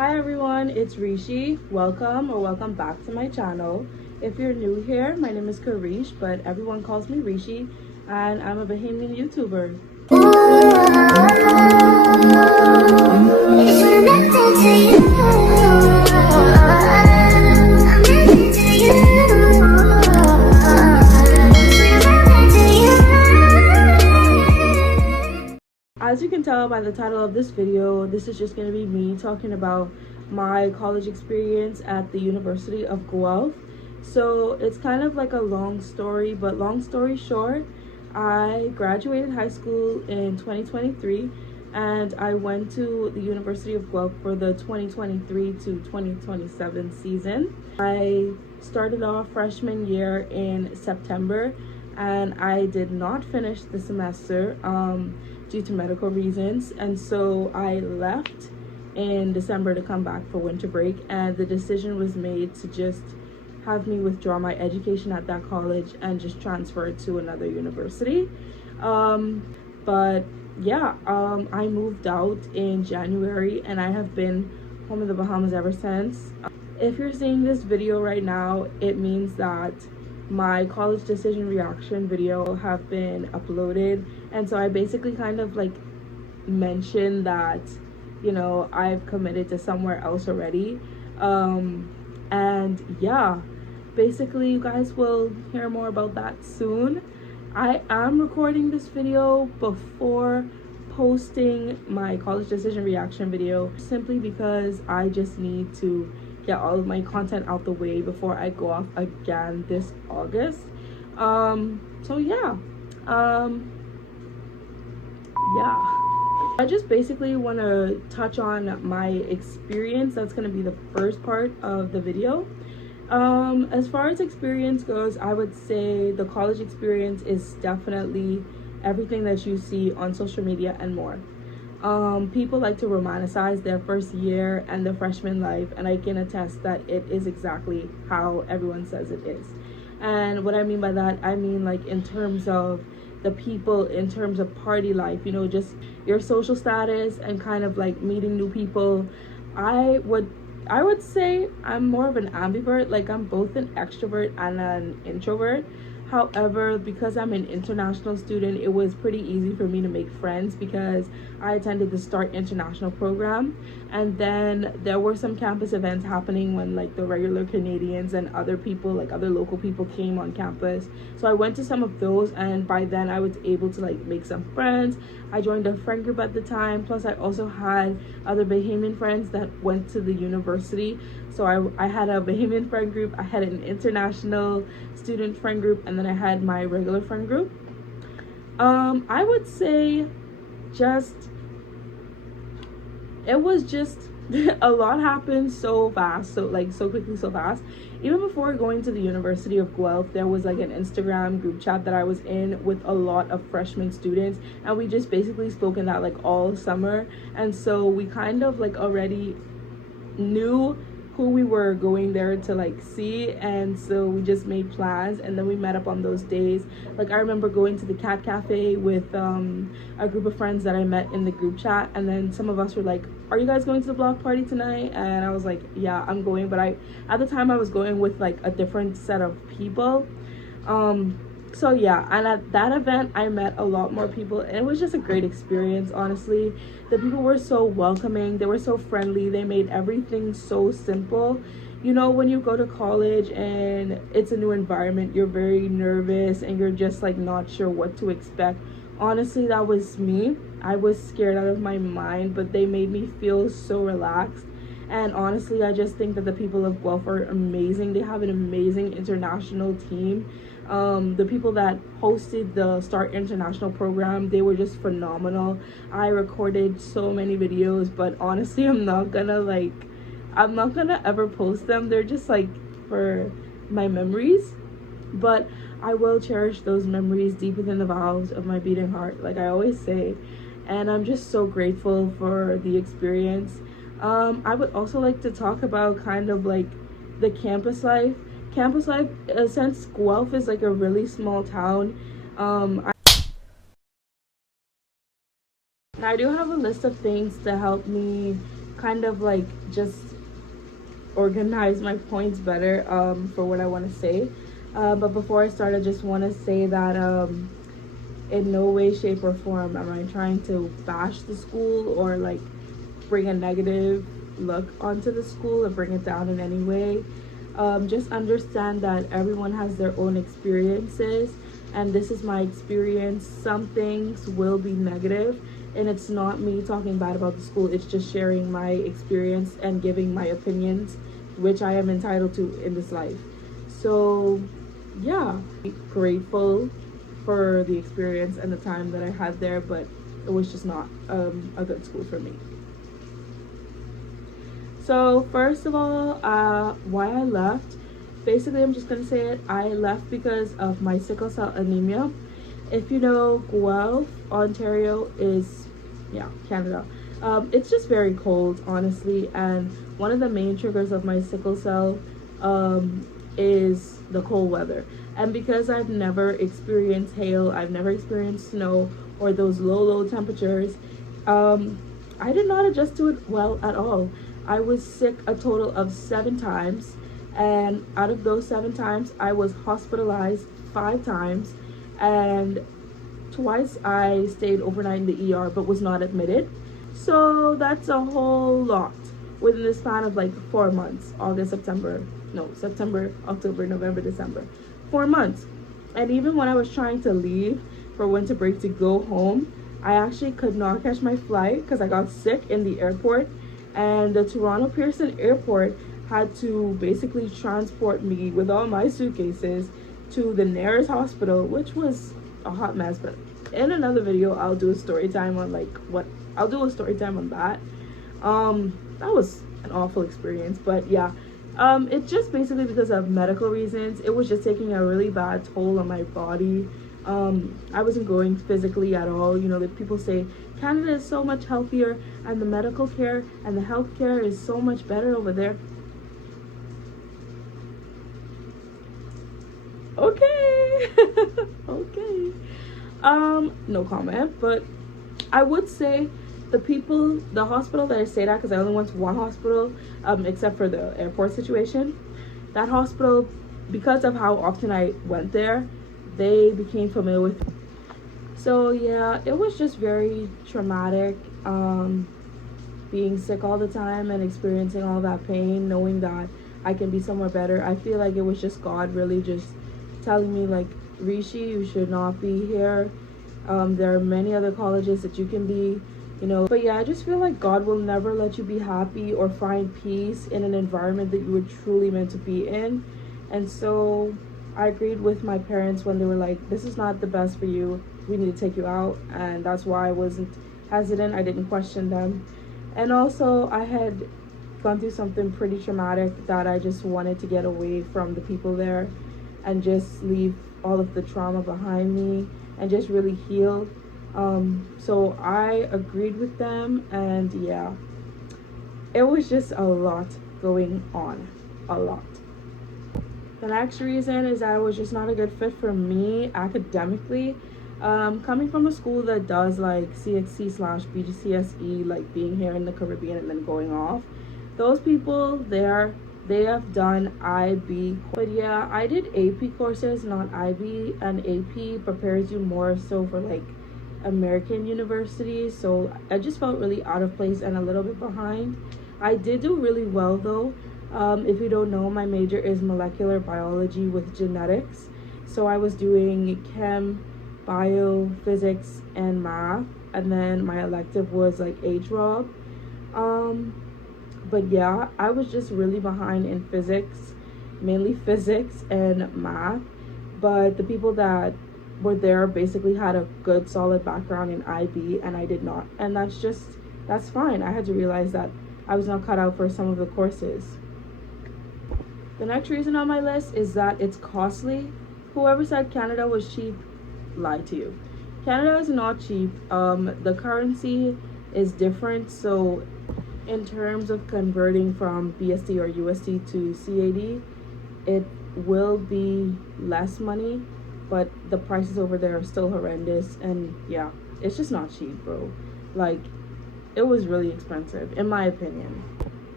Hi everyone, it's Rishi. Welcome back to my channel. If you're new here, my name is Karish, but everyone calls me Rishi, and I'm a Bahamian YouTuber. As you can tell by the title of this video, this is just going to be me talking about my college experience at the University of Guelph. So it's kind of like a long story, but long story short, I graduated high school in 2023 and I went to the University of Guelph for the 2023 to 2027 season. I started off freshman year in September and I did not finish the semester due to medical reasons, and so I left in December to come back for winter break, and the decision was made to just have me withdraw my education at that college and just transfer it to another university. But yeah, I moved out in January and I have been home in the Bahamas ever since. If you're seeing this video right now, it means that my college decision reaction video have been uploaded, and so I basically kind of like mentioned that, you know, I've committed to somewhere else already. And yeah, basically you guys will hear more about that soon. I am recording this video before posting my college decision reaction video simply because I just need to get all of my content out the way before I go off again this August. So yeah, I just basically want to touch on my experience. That's going to be the first part of the video. As far as experience goes, I would say the college experience is definitely everything that you see on social media and more. People like to romanticize their first year and their freshman life, and I can attest that it is exactly how everyone says it is. And what I mean by that, I mean like in terms of the people, in terms of party life, you know, just your social status and kind of like meeting new people. I would say I'm more of an ambivert, like I'm both an extrovert and an introvert. However, because I'm an international student, it was pretty easy for me to make friends because I attended the START International program, and then there were some campus events happening when like the regular Canadians and other people, like other local people, came on campus. So I went to some of those, and by then I was able to like make some friends. I joined a friend group at the time, plus I also had other Bahamian friends that went to the university. So I had a Bahamian friend group, I had an international student friend group, and then I had my regular friend group. I would say it was just a lot happened so fast, so quickly, so fast. Even before going to the University of Guelph, there was like an Instagram group chat that I was in with a lot of freshman students, and we just basically spoke in that like all summer, and so we kind of like already knew who we were going there to like see, and so we just made plans and then we met up on those days. Like I remember going to the Cat Cafe with a group of friends that I met in the group chat, and then some of us were like, are you guys going to the block party tonight? And I was like, yeah, I'm going, but at the time I was going with like a different set of people. So yeah, and at that event I met a lot more people, and it was just a great experience. Honestly, the people were so welcoming, they were so friendly, they made everything so simple. You know, when you go to college and it's a new environment, you're very nervous and you're just like not sure what to expect. Honestly, that was me. I was scared out of my mind, but they made me feel so relaxed. And honestly, I just think that the people of Guelph are amazing. They have an amazing international team. The people that hosted the START International program, they were just phenomenal. I recorded so many videos, but honestly, I'm not gonna ever post them. They're just like for my memories, but I will cherish those memories deep within the bowels of my beating heart, like I always say. And I'm just so grateful for the experience. I would also like to talk about kind of like the campus life. Since Guelph is like a really small town, I do have a list of things to help me kind of like just organize my points better for what I want to say. But before I start, I just want to say that in no way, shape, or form am I trying to bash the school or like bring a negative look onto the school or bring it down in any way. Just understand that everyone has their own experiences, and this is my experience. Some things will be negative, and it's not me talking bad about the school, it's just sharing my experience and giving my opinions, which I am entitled to in this life. So yeah, grateful for the experience and the time that I had there, but it was just not a good school for me. So first of all, why I left, basically I'm just gonna say it. I left because of my sickle cell anemia. If you know, Guelph, Ontario is, yeah, Canada. It's just very cold, honestly, and one of the main triggers of my sickle cell is the cold weather. And because I've never experienced hail, I've never experienced snow or those low temperatures, I did not adjust to it well at all. I was sick a total of 7 times, and out of those 7 times, I was hospitalized 5 times, and twice I stayed overnight in the ER but was not admitted. So that's a whole lot within the span of like 4 months. September, October, November, December. 4 months. And even when I was trying to leave for winter break to go home, I actually could not catch my flight because I got sick in the airport, and the Toronto Pearson Airport had to basically transport me with all my suitcases to the nearest hospital, which was a hot mess. But in another video, I'll do a story time on that. That was an awful experience, but yeah. It's just basically because of medical reasons. It was just taking a really bad toll on my body. I wasn't growing physically at all. You know, that people say Canada is so much healthier and the medical care and the health care is so much better over there. Okay. Okay. No comment, but I would say the hospital that I stayed at, because I only went to one hospital, except for the airport situation, that hospital, because of how often I went there, they became familiar with me. So yeah, it was just very traumatic, being sick all the time and experiencing all that pain, knowing that I can be somewhere better. I feel like it was just God really just telling me, like, Rishi, you should not be here. There are many other colleges that you can be, you know. But yeah, I just feel like God will never let you be happy or find peace in an environment that you were truly meant to be in. And so I agreed with my parents when they were like, this is not the best for you, we need to take you out. And that's why I wasn't hesitant. I didn't question them. And also I had gone through something pretty traumatic that I just wanted to get away from the people there and just leave all of the trauma behind me and just really heal. So I agreed with them, and yeah, it was just a lot going on, a lot. The next reason is that it was just not a good fit for me academically. Coming from a school that does like CXC/BGCSE, like being here in the Caribbean and then going off, those people they have done IB. But yeah, I did AP courses, not IB, and AP prepares you more so for like American universities. So I just felt really out of place and a little bit behind. I did do really well though. If you don't know, my major is molecular biology with genetics. So I was doing chem, bio, physics, and math, and then my elective was like HROB. But yeah, I was just really behind in physics, mainly physics and math. But the people that were there basically had a good solid background in IB, and I did not. And that's fine. I had to realize that I was not cut out for some of the courses. The next reason on my list is that it's costly. Whoever said Canada was cheap lied to you. Canada is not cheap. The currency is different, so in terms of converting from BSD or USD to CAD, it will be less money, but the prices over there are still horrendous. And yeah, it's just not cheap, bro. Like, it was really expensive, in my opinion.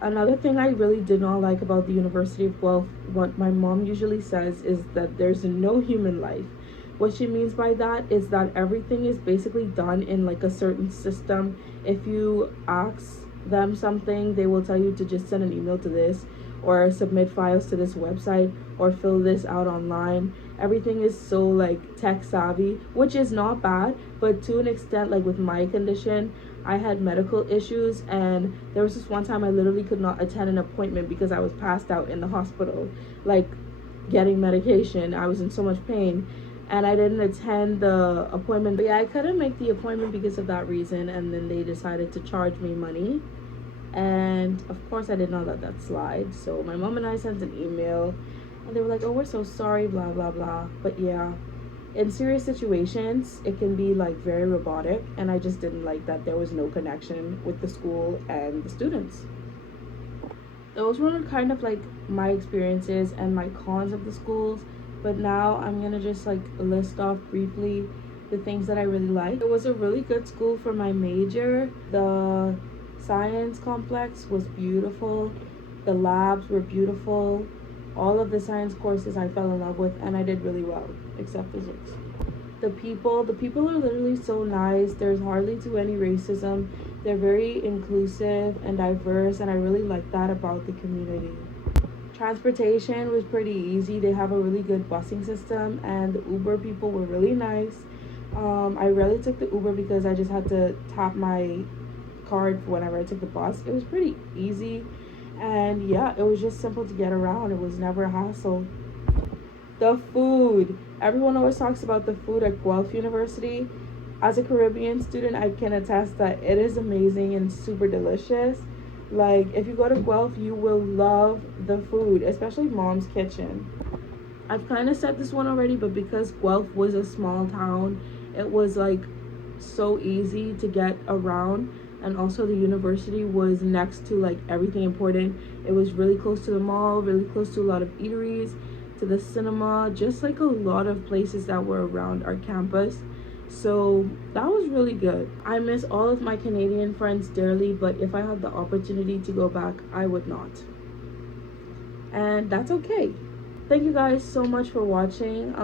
Another thing I really did not like about the University of Guelph, what my mom usually says, is that there's no human life. What she means by that is that everything is basically done in like a certain system. If you ask them something, they will tell you to just send an email to this, or submit files to this website, or fill this out online. Everything is so like tech savvy, which is not bad, but to an extent, like with my condition, I had medical issues, and there was this one time I literally could not attend an appointment because I was passed out in the hospital, like getting medication. I was in so much pain, and I didn't attend the appointment. But yeah, I couldn't make the appointment because of that reason, and then they decided to charge me money. And of course I did not let that slide. So my mom and I sent an email, and they were like, oh, we're so sorry, blah blah blah. But yeah, in serious situations it can be like very robotic, and I just didn't like that there was no connection with the school and the students. Those were kind of like my experiences and my cons of the schools, but now I'm gonna just like list off briefly the things that I really liked. It was a really good school for my major. The science complex was beautiful, the labs were beautiful, all of the science courses I fell in love with, and I did really well except physics. The people are literally so nice. There's hardly to any racism. They're very inclusive and diverse, and I really like that about the community. Transportation was pretty easy. They have a really good busing system, and the Uber people were really nice. I rarely took the Uber because I just had to tap my card whenever I took the bus. It was pretty easy, and yeah, it was just simple to get around. It was never a hassle. The food. Everyone always talks about the food at Guelph University. As a Caribbean student, I can attest that it is amazing and super delicious. Like, if you go to Guelph, you will love the food, especially Mom's Kitchen. I've kind of said this one already, but because Guelph was a small town, it was like so easy to get around, and also the university was next to like everything important. It was really close to the mall, really close to a lot of eateries, to the cinema, just like a lot of places that were around our campus. So that was really good. I miss all of my Canadian friends dearly, but if I had the opportunity to go back, I would not, and that's okay. Thank you guys so much for watching.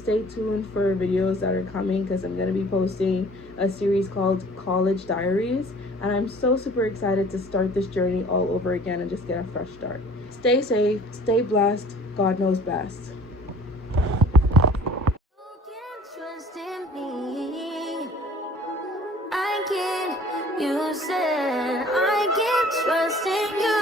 Stay tuned for videos that are coming, because I'm going to be posting a series called College Diaries, and I'm so super excited to start this journey all over again and just get a fresh start. Stay safe, stay blessed, God knows best. You said I can trust in you.